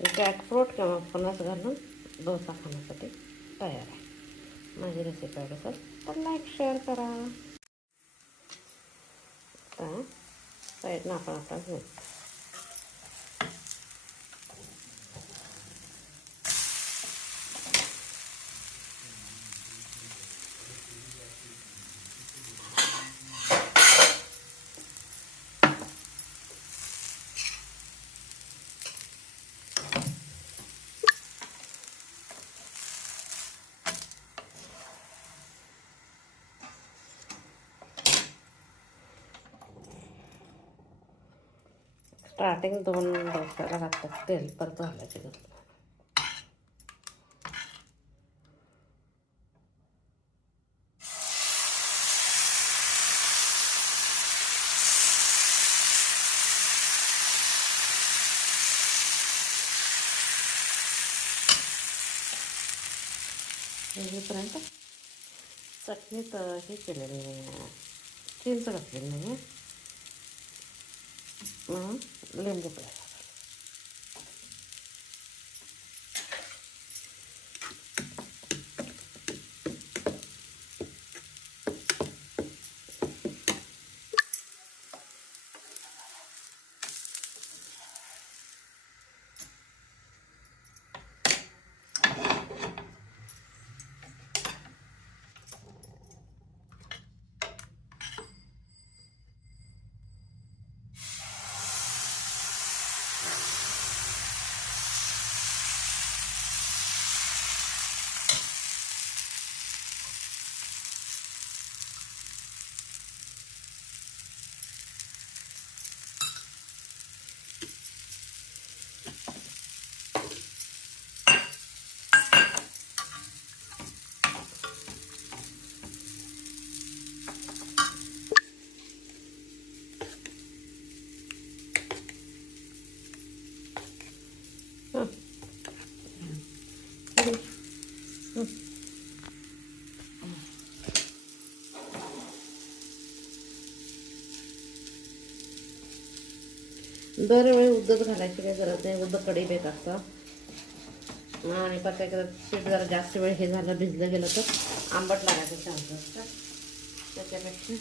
Jackfruit किंवा फणस घालून डोसा खाण्यासाठी तयार आहे. माझी रेसिपी आवडत असेल तर लाईक शेअर करा. आता साईडनं आपण आता घेऊ. स्टार्टिंग 2 डोस्याला घातलं तेल परत घालायचे घातलं. हेपर्यंत चटणीत हे केलेली नाही, चिंच घातलेली नाही म्हणून लिंबू पिळायला. दरवेळी उद्धत घालायची काही गरज नाही. उद्द कढई बेत असतं आणि कसं आहे पीठ जरा जास्त वेळ हे झालं भिजलं गेलं तर आंबट लागायचं चान्स असतं. त्याच्यापेक्षा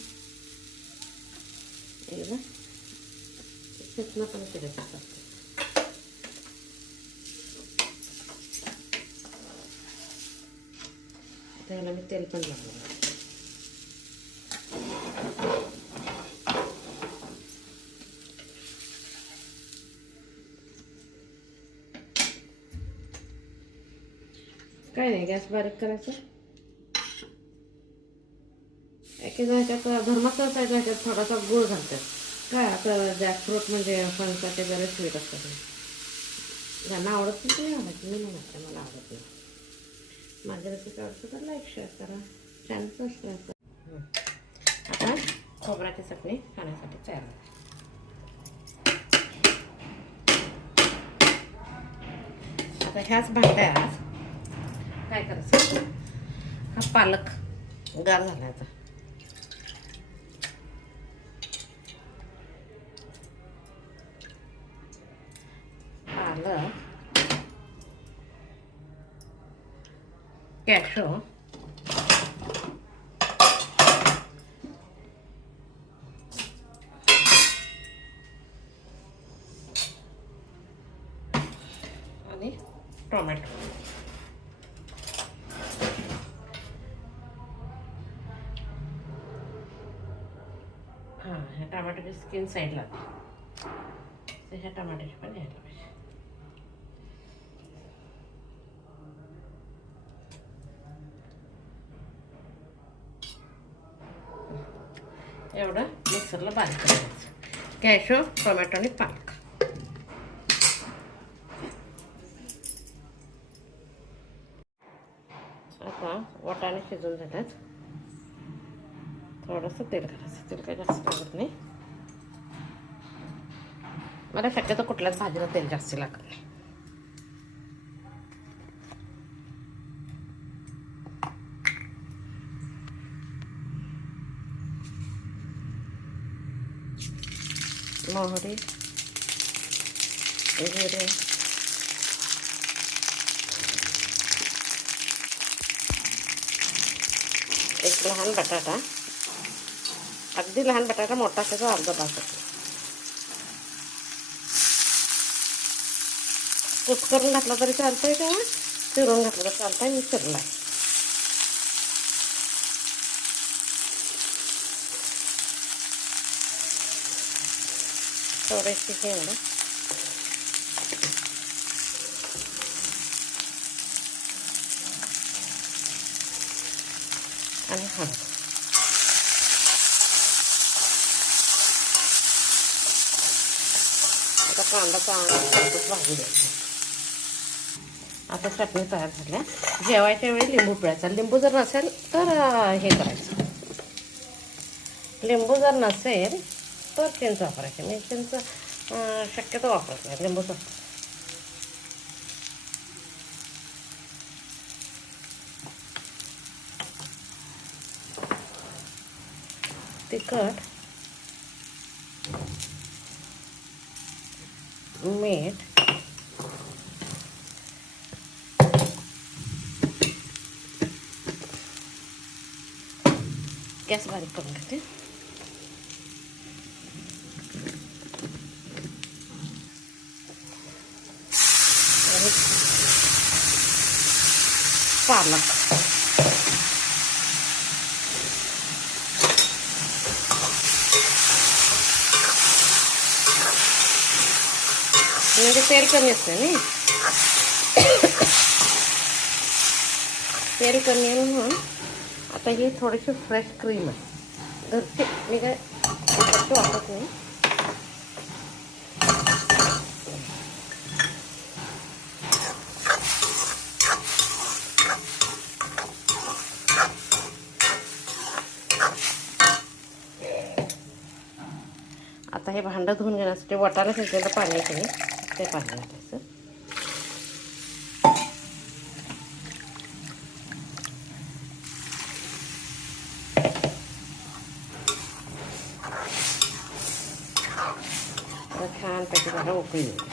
एकदा चटणं पण केलं जातं. त्याला मी तेल पण लावलं. काय नाही, गॅस बारीक करायचं. एकेका ह्याच्यात धर्माचा ह्याच्यात थोडासा गूळ घालतात. काय आता जॅकफ्रूट म्हणजे फणसाचे बरेच स्वीट असतात. ज्यांना आवडत नाही ते घालायचं, मी नाही घालते, मला आवडत नाही. माझ्या रेसिपी आवडतं तर लाईक शेअर करा, चॅनल सबस्क्राईब करा. आता खोबऱ्याची चटणी खाण्यासाठी तयार आहे. आता ह्याच भांड्यात काय करायचं, हा पालक गार झाला आता. पालक, कॅशो, आणि टोमॅटो. हां, ह्या टमाट्याची स्किन साईडला तर ह्या टमाट्याची पण घ्यायला पाहिजे. एवढं मिक्सरला बारीक करायचं. कॅशो, टोमॅटो आणि पालक. आता वाटाणे शिजून जातात. थोडंसं तेल घालायचं. तेल काही जास्त लागत नाही. मला शक्यतो कुठल्याच भाजीला तेल जास्त लागत नाही. मोहरी, जिरे, एक लहान बटाटा, अगदी लहान बटाटा, मोठा त्याचा अर्धा भाग होतो. कुस्करून घातला तरी चालतंय किंवा चिरून घातलं तर चालतंय. मी चिरला आहे. थोडेसे हे एवढं आणि हळद. आता कांदा चांगला भाजून द्यायचा. आता चटणी तयार झाल्या. जेवायच्या वेळी लिंबू पिळायचा. लिंबू जर नसेल तर हे करायचं, लिंबू जर नसेल तर चिंच वापरायची. मी चिंच शक्यतो वापरत नाही, लिंबूच वापरते. तिखट, मीठ, गॅस बारीक करून घेते. पालक, म्हणजे तेल कमी असते ना, तेल कमी आहे म्हणून. आता ही थोडीशी फ्रेश क्रीम आहे घरची, मी काय वापरत नाही. आता हे भांडं धुवून घेण्यासाठी वाटाणा शिजलेलं पाणी आहे ते पाणी घालायचं. छानपैकी त्याला उकळी येते.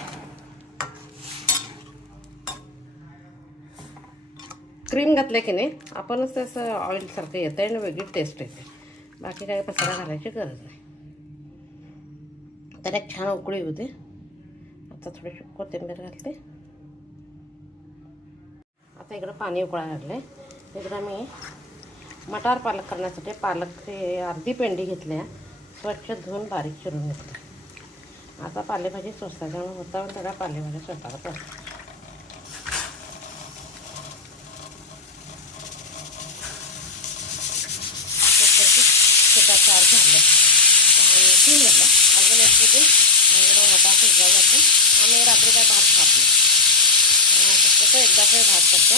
क्रीम घातलं की नाही आपणच तसं ऑइलसारखं येतं आणि वेगळी टेस्ट येते. बाकी काही मसाला घालायची गरज नाही. त्याला एक छान उकळी होते. आता थोडीशी कोथिंबीर घालते. आता इकडं पाणी उकळायला लागले. इकडं मी मटार पालक करण्यासाठी पालकची अर्धी पेंडी घेतली, स्वच्छ धुवून बारीक चिरून घेतली. आता पालेभाजी स्वस्ताच्या होता त्याला पालेभाजी स्वतःला करते. चार झालं आणि 3 झालं. अजून एक म्हणजे मटार शिजला जातो. आम्ही रात्री काय भात खात नाही, शक्यतो एकदाच भात करतो.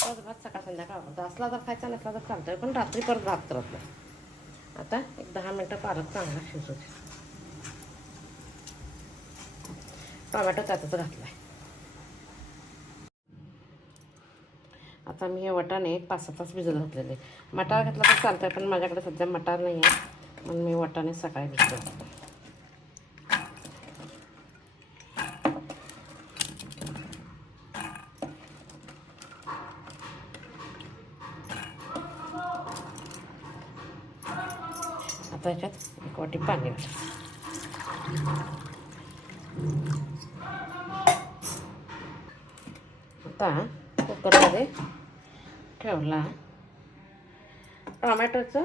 तोच भात सकाळ संध्याकाळ आवडतो. असला तर खायचा, नसला तर चालतोय, पण रात्री परत भात करत नाही. आता एक 10 मिनटं पालक चांगला शिजू दे. टोमॅटो त्यातच घातला आहे. आता मी हे वाटाणे 5-6 तास भिजत घातलेले. मटार घातला तर चालतंय, पण माझ्याकडे सध्या मटार नाही आहे म्हणून मी वाटाणे सकाळी भिजत घातले. आता ह्याच्यात 1 वाटी पाणी घालायचं. आता कुकरमध्ये ठेवला. टोमॅटोचं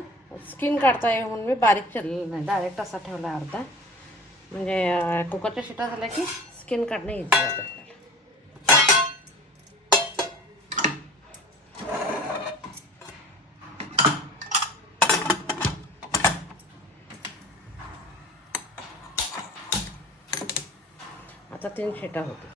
स्किन काढता येईल म्हणून मी बारीक चिरलेलं नाही, डायरेक्ट असा ठेवला अर्धा. म्हणजे कुकरच्या शिटा झाल्या की स्किन काढणं इझी जातं आपल्याला. आता 3 शिटा होते.